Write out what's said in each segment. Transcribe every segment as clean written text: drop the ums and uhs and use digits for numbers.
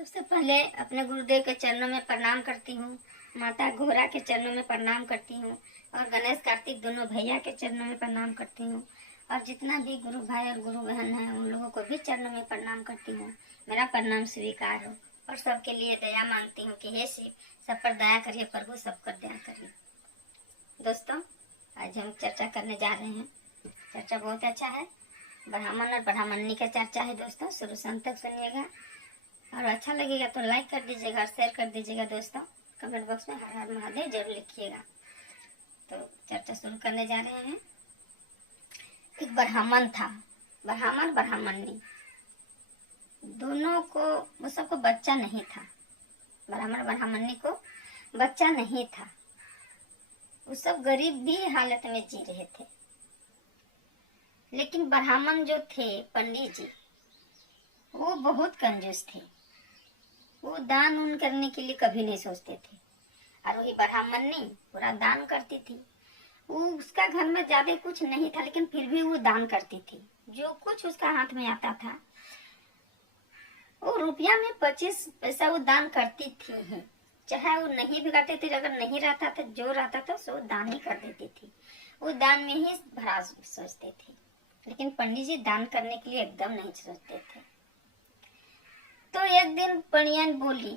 सबसे पहले अपने गुरुदेव के चरणों में प्रणाम करती हूँ, माता घोरा के चरणों में प्रणाम करती हूँ और गणेश कार्तिक दोनों भैया के चरणों में प्रणाम करती हूँ और जितना भी गुरु भाई और गुरु बहन है उन लोगों को भी चरणों में प्रणाम करती हूँ। मेरा प्रणाम स्वीकार हो और सबके लिए दया मांगती हूँ कि हे शिव, सब पर दया करिए प्रभु, सब पर दया करिए। दोस्तों, आज हम चर्चा करने जा रहे हैं। चर्चा बहुत अच्छा है, ब्राह्मण और ब्राह्मणी का चर्चा है। दोस्तों, शुरू से अंत तक सुनिएगा और अच्छा लगेगा तो लाइक कर दीजिएगा और शेयर कर दीजिएगा। दोस्तों, कमेंट बॉक्स में हर हर महादेव जरूर लिखिएगा। तो चर्चा शुरू करने जा रहे हैं। एक ब्राह्मण था, ब्राह्मण ब्राह्मणी दोनों को, वो सबको बच्चा नहीं था। ब्राह्मण ब्राह्मणी को बच्चा नहीं था। वो सब गरीब भी हालत में जी रहे थे। लेकिन ब्राह्मण जो थे, पंडित जी, वो बहुत कंजूस थे। वो दान उन करने के लिए कभी नहीं सोचते थे। और वही ब्राह्मणी पूरा दान करती थी। वो उसका घर में ज्यादा कुछ नहीं था, लेकिन फिर भी वो दान करती थी। जो कुछ उसका हाथ में आता था, वो रुपया में 25 पैसा वो दान करती थी ही। चाहे वो नहीं भी करते थे, अगर नहीं रहता था, जो रहता था सो दान ही कर देती थी। वो दान में ही भरा सोचते थे। लेकिन पंडित जी दान करने के लिए एकदम नहीं सोचते थे। तो एक दिन पणियन बोली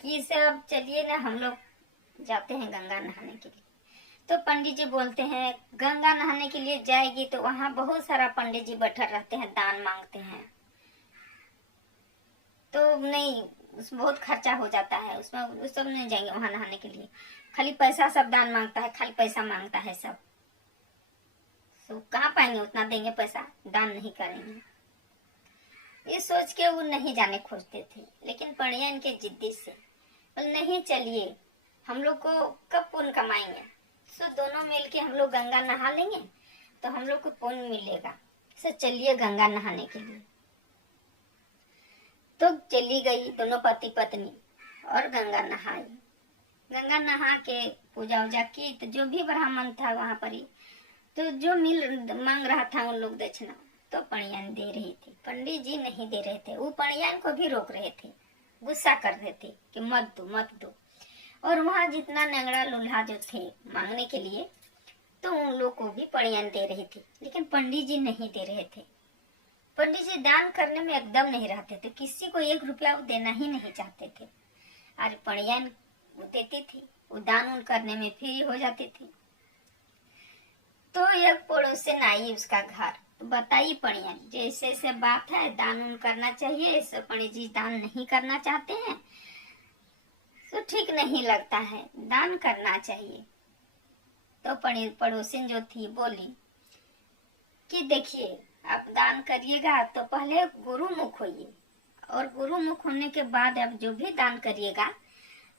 कि सब चलिए ना, हम लोग जाते हैं गंगा नहाने के लिए। तो पंडित जी बोलते हैं गंगा नहाने के लिए जाएगी तो वहां बहुत सारा पंडित जी बैठे रहते हैं, दान मांगते हैं। तो नहीं, उसमें बहुत खर्चा हो जाता है, उसमें उस सब नहीं जाएंगे वहां नहाने के लिए। खाली पैसा सब दान मांगता है, खाली पैसा मांगता है सब। तो कहाँ पाएंगे उतना, देंगे पैसा, दान नहीं करेंगे। ये सोच के वो नहीं जाने खोजते थे। लेकिन पणियन के जिद्दी से बोले नहीं, चलिए, हम लोग को कब पुण्य कमाएंगे, सो दोनों मिल के हम लोग गंगा नहा लेंगे तो हम लोग को पुण्य मिलेगा। सो चलिए गंगा नहाने के लिए। तो चली गई दोनों पति पत्नी और गंगा नहाई। गंगा नहा के पूजा उजा की। तो जो भी ब्राह्मण था वहां पर ही, तो जो मिल मांग रहा था उन लोग दक्षिणा, तो पणियन दे रही थी। पंडित जी नहीं दे रहे थे। वो पणियन को भी रोक रहे थे, गुस्सा कर रहे थे कि मत दो मत दो। और वहां जितना नंगड़ा लूल्हा जो थे मांगने के लिए, तो उन लोग को भी पणियन दे रही थी। लेकिन पंडित जी नहीं दे रहे थे। पंडित जी दान करने में एकदम नहीं रहते थे। किसी को 1 रुपया वो देना ही नहीं चाहते थे। और पणियन वो देती थी, वो दान उन करने में फ्री हो जाती थी। तो एक पड़ोसन आई उसका घर, तो बताई पणियन जैसे ऐसे बात है, दान उन करना चाहिए। ऐसे पंडित जी दान नहीं करना चाहते हैं तो ठीक नहीं लगता है, दान करना चाहिए। तो पड़ोसन जो थी बोली कि देखिए, आप दान करिएगा तो पहले गुरुमुख होइए, और गुरुमुख होने के बाद आप जो भी दान करिएगा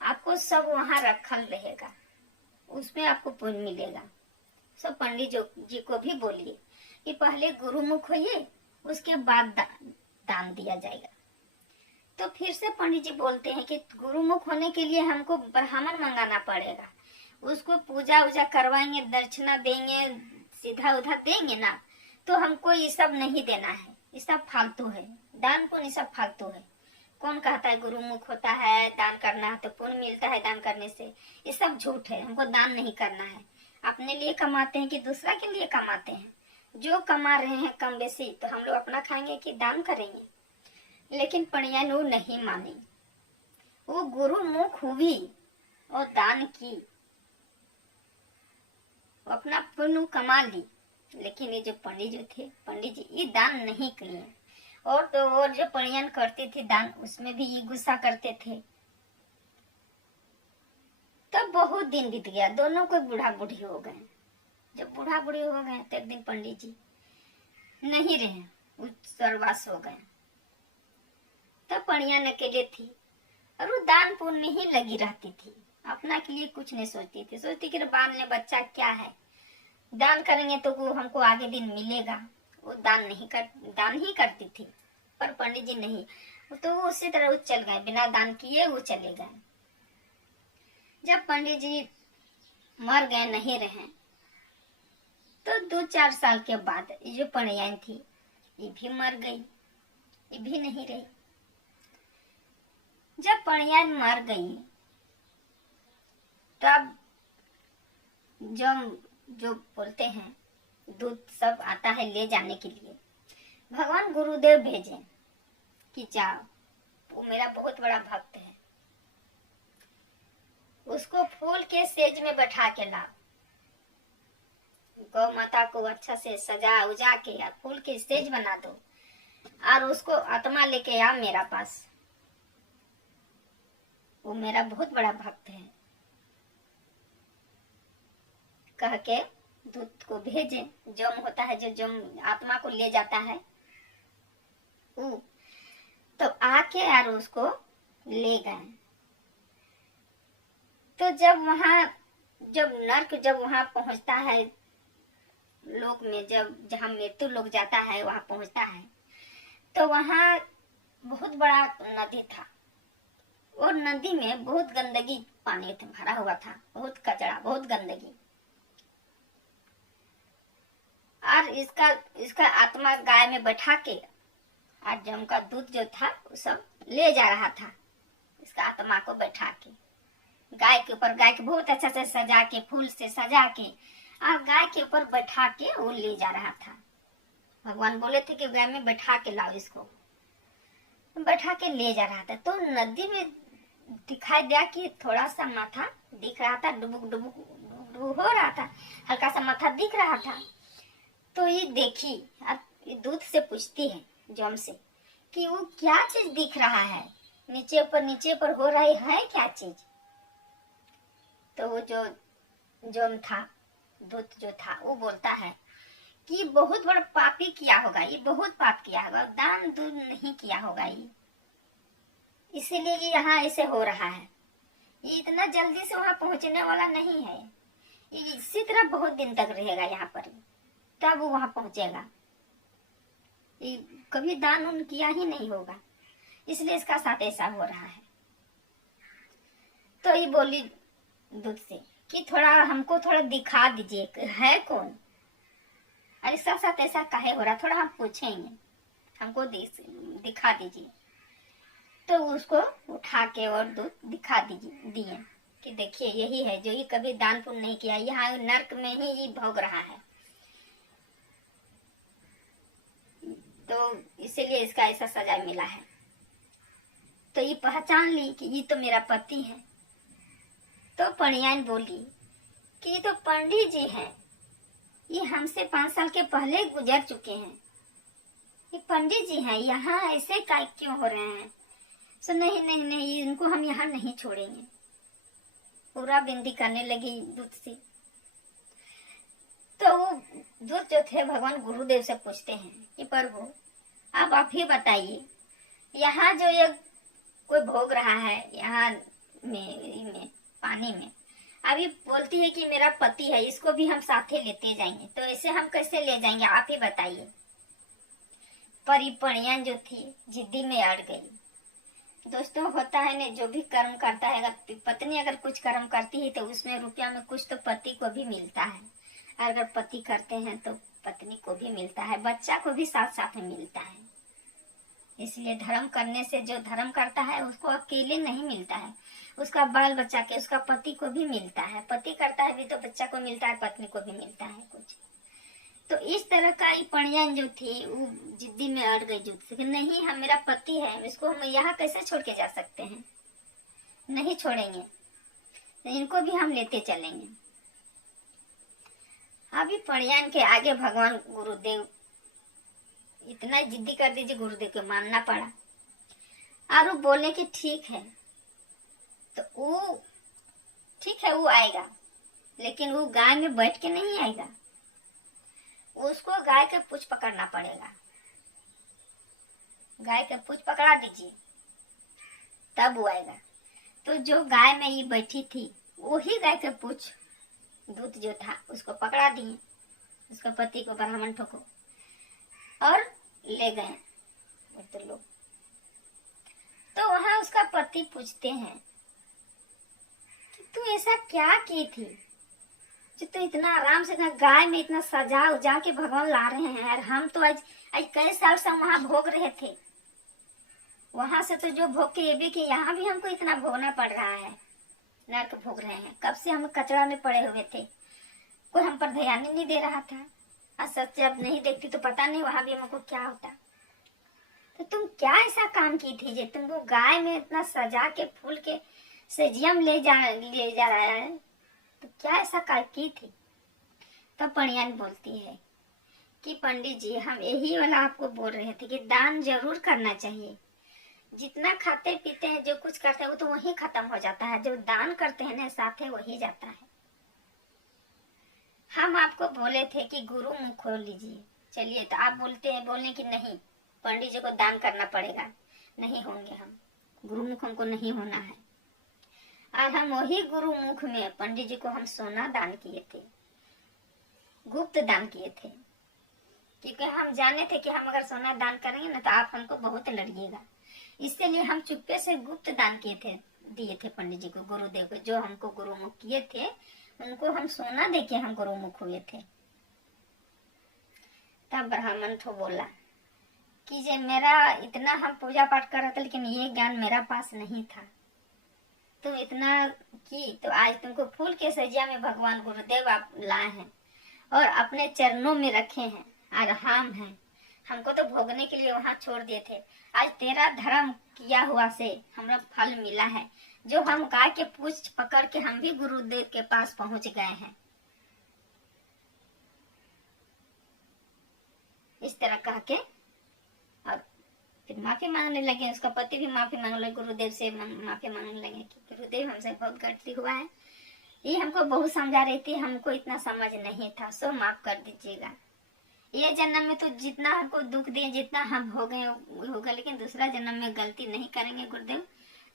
आपको सब वहां रखल रहेगा, उसमें आपको पुण्य मिलेगा। सब पंडित जी को भी बोलिए कि पहले गुरुमुख होइए, उसके बाद दान दिया जाएगा। तो फिर से पंडित जी बोलते हैं कि गुरुमुख होने के लिए हमको ब्राह्मण मंगाना पड़ेगा, उसको पूजा उजा करवाएंगे, दक्षिणा देंगे, सीधा उधर देंगे ना, तो हमको ये सब नहीं देना है, ये सब फालतू है। दान पुण्य सब फालतू है। कौन कहता है गुरुमुख होता है दान करना है तो पुण्य मिलता है दान करने से? ये सब झूठ है। हमको दान नहीं करना है। अपने लिए कमाते हैं कि दूसरा के लिए कमाते हैं? जो कमा रहे हैं कम बेसी, तो हम लोग अपना खाएंगे कि दान करेंगे? लेकिन पणियन वो नहीं मानी, वो गुरुमुख हुई और दान की, अपना पुण्य कमा ली। लेकिन ये जो पंडित जी थे, पंडित जी ये दान नहीं किए। और तो और जो पणियन करती थी दान, उसमें भी ये गुस्सा करते थे। तब बहुत दिन बीत गया, दोनों कोई बूढ़ा बूढ़ी हो गए। जब बूढ़ा बूढ़ी हो गए तो एक दिन पंडित जी नहीं रहे, वो स्वर्गवास हो गए। तब पणियन अकेले थी और वो दान पुण्य में ही लगी रहती थी, अपना के लिए कुछ नहीं सोचती थी। सोचती कि बाद में बच्चा क्या है, दान करेंगे तो वो हमको आगे दिन मिलेगा। वो दान ही करती थी। पर पंडित जी नहीं, तो वो उसी तरह वो चल गए, बिना दान किए वो चले गए। जब पंडित जी मर गए, नहीं रहे, तो 2-4 साल के बाद ये जो पणियन थी ये भी मर गई, ये भी नहीं रही। पणियान मर गई, तब जो बोलते हैं दूत सब आता है ले जाने के लिए। भगवान गुरुदेव भेजे कि जाओ, वो मेरा बहुत बड़ा भक्त है, उसको फूल के सेज में बैठा के लाओ। गौ माता को अच्छा से सजा उजा के या फूल के सेज बना दो और उसको आत्मा लेके आ मेरा पास, वो मेरा बहुत बड़ा भक्त है कह के दूत को भेजे। जम होता है जो जम आत्मा को ले जाता है, वो तो आके और उसको ले गए। तो जब नर्क जब वहां पहुंचता है लोक में, जब जहां मृत्यु लोग जाता है वहां पहुंचता है, तो वहां बहुत बड़ा नदी था और नदी में बहुत गंदगी पानी भरा हुआ था, बहुत कचरा, बहुत गंदगी। और इसका आत्मा गाय में बैठा के और जम का दूध जो था वो सब ले जा रहा था, इसका आत्मा को बैठा के गाय के ऊपर, गाय के बहुत अच्छा से सजा के, फूल से सजा के और गाय के ऊपर बैठा के वो ले जा रहा था। भगवान बोले थे कि गाय में बैठा के लाओ, इसको बैठा के ले जा रहा था। तो नदी में दिखाई दिया कि थोड़ा सा माथा दिख रहा था, डुबुक डुबुक डुबुक हो रहा था, हल्का सा माथा दिख रहा था। तो ये देखी, अब ये दूध से पूछती है जम से कि वो क्या चीज दिख रहा है, नीचे ऊपर हो रही है क्या चीज। तो वो जो जम था, दूत जो था, वो बोलता है कि बहुत बड़ा पापी किया होगा, ये बहुत पाप किया होगा, दान दूध नहीं किया होगा ये, इसीलिए ये यहाँ ऐसे हो रहा है। ये इतना जल्दी से वहां पहुंचने वाला नहीं है, ये इसी तरह बहुत दिन तक रहेगा यहाँ पर, तब वो वहां पहुंचेगा। ये कभी दान उन किया ही नहीं होगा, इसलिए इसका साथ ऐसा हो रहा है। तो ये बोली दूध से कि थोड़ा हमको थोड़ा दिखा दीजिए, है कौन, और इसका साथ ऐसा काहे हो रहा, थोड़ा हम पूछेंगे, हमको दिखा दीजिए। तो उसको उठा के और दूध दिखा दिए कि देखिए यही है जो ये कभी दान पुण्य नहीं किया, यहाँ नर्क में ही ये भोग रहा है, तो इसीलिए इसका ऐसा सजा मिला है। तो ये पहचान ली कि ये तो मेरा पति है। तो पणियान बोली कि ये तो पंडित जी हैं, ये हमसे 5 साल के पहले गुजर चुके हैं, ये पंडित जी हैं, यहाँ ऐसे काय क्यों हो रहे हैं। सो नहीं नहीं नहीं, इनको हम यहाँ नहीं छोड़ेंगे। पूरा विनती करने लगी दूध से। तो वो दूध जो थे भगवान गुरुदेव से पूछते हैं कि प्रभु आप ही बताइए, यहाँ जो ये कोई भोग रहा है यहाँ में पानी में, अभी बोलती है कि मेरा पति है, इसको भी हम साथे लेते जाएंगे, तो ऐसे हम कैसे ले जाएंगे, आप ही बताइए। पणियान जो थी जिद्दी में अड़ गई। दोस्तों होता है ना, जो भी कर्म करता है, अगर पत्नी अगर कुछ कर्म करती है तो उसमें रुपया में कुछ तो पति को भी मिलता है, अगर पति करते हैं तो पत्नी को भी मिलता है, बच्चा को भी साथ साथ में मिलता है। इसलिए धर्म करने से जो धर्म करता है उसको अकेले नहीं मिलता है, उसका बाल बच्चा के, उसका पति को भी मिलता है। पति करता है भी तो बच्चा को मिलता है, पत्नी को भी मिलता है कुछ। तो इस तरह का ये पणियान जो थी वो जिद्दी में अड़ गई जुद से कि नहीं, हम मेरा पति है, इसको हम यहाँ कैसे छोड़ के जा सकते हैं, नहीं छोड़ेंगे, इनको भी हम लेते चलेंगे। अभी पणियान के आगे भगवान गुरुदेव इतना जिद्दी कर दीजिए, गुरुदेव को मानना पड़ा और वो बोले कि ठीक है, तो वो ठीक है, वो आएगा, लेकिन वो गाय में बैठ के नहीं आएगा, उसको गाय के पूंछ पकड़ना पड़ेगा। गाय के पूंछ पकड़ा दीजिए तब वो आएगा। तो जो गाय में ये बैठी थी वही गाय के पूंछ दूध जो था उसको पकड़ा दिए, उसके पति को ब्राह्मण ठोको और ले गए तो लोग। तो वहां उसका पति पूछते हैं कि तू ऐसा क्या की थी जो तू इतना आराम से गाय में इतना सजा उजा के भगवान ला रहे हैं, और हम तो आज कई साल से वहां भोग रहे थे, वहां से तो जो भोग के ये भी कि यहाँ भी हमको इतना भोगना पड़ रहा है, नर्क भोग रहे हैं। कब से हम कचरा में पड़े हुए थे, कोई हम पर ध्यान ही नहीं दे रहा था। और सच जब नहीं देखती तो पता नहीं वहां भी हमको क्या होता। तो तुम क्या ऐसा काम की थी जो तुमको गाय में इतना सजा के फूल के सजियम ले जा रहा है, तो क्या ऐसा की थी? तब पणियान बोलती है कि पंडित जी हम यही वाला आपको बोल रहे थे कि दान जरूर करना चाहिए। जितना खाते पीते हैं, जो कुछ करते हैं वो तो वही खत्म हो जाता है, जो दान करते हैं ना साथ है वही जाता है। हम आपको बोले थे कि गुरु मुख खोल लीजिए, चलिए तो आप बोलने की नहीं, पंडित जी को दान करना पड़ेगा। नहीं होंगे हम, गुरुमुख हमको नहीं होना है। और हम वही गुरुमुख में पंडित जी को हम सोना दान किए थे, गुप्त दान किए थे, क्योंकि हम जाने थे कि हम अगर सोना दान करेंगे ना तो आप हमको बहुत लड़िएगा। इसलिए हम चुप्पे से गुप्त दान दिए थे पंडित जी को, गुरुदेव को, जो हमको गुरुमुख किए थे उनको हम सोना देके हम गुरुमुख हुए थे। तब ब्राह्मण तो बोला कि जे मेरा इतना हम पूजा पाठ कर रहे थे, लेकिन ये ज्ञान मेरा पास नहीं था। तुम इतना की तो आज तुमको फूल के सजिया में भगवान गुरुदेव आप लाए हैं और अपने चरणों में रखे हैं, और हम हैं, हमको तो भोगने के लिए वहां छोड़ दिए थे। आज तेरा धर्म किया हुआ से हमें फल मिला है, जो हम गाय के पूछ पकड़ के हम भी गुरुदेव के पास पहुंच गए हैं। इस तरह कह के और फिर माफी मांगने लगे। उसका पति भी माफी मांगने लगे, गुरुदेव से माफी मांगने लगे कि गुरुदेव हमसे बहुत गलती हुआ है, ये हमको बहुत समझा रही थी, हमको इतना समझ नहीं था, सो माफ कर दीजिएगा। ये जन्म में तो जितना हमको दुख दिए, जितना हम हो गए होगा, लेकिन दूसरा जन्म में गलती नहीं करेंगे, गुरुदेव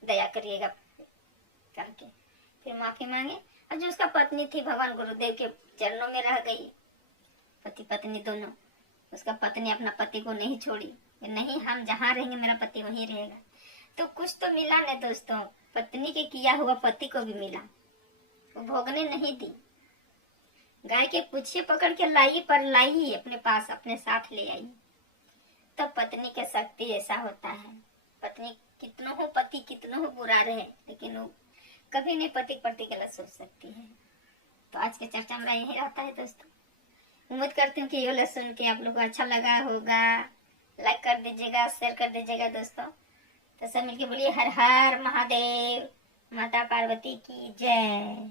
दया करिएगा करके फिर माफी मांगे। और जो उसका पत्नी थी भगवान गुरुदेव के चरणों में रह गई, पति पत्नी दोनों। उसका पत्नी अपना पति को नहीं छोड़ी, नहीं हम जहाँ रहेंगे मेरा पति वहीं रहेगा। तो कुछ तो मिला ना दोस्तों, पत्नी के किया हुआ पति को भी मिला, वो भोगने नहीं दी। गाय के पूछे पकड़ के लाई, पर लाई ही अपने पास, अपने साथ ले आई। तब पत्नी के शक्ति ऐसा होता है, पत्नी कितनों हो, पति कितनों हो बुरा रहे, लेकिन वो कभी नहीं पति प्रति गलत सोच सकती है। तो आज के चर्चा में यही रहता है दोस्तों। उम्मीद करती हूँ कि ये सुन के आप लोग को अच्छा लगा होगा। लाइक कर दीजिएगा, शेयर कर दीजिएगा दोस्तों। तो सब मिलके बोलिए हर हर महादेव, माता पार्वती की जय।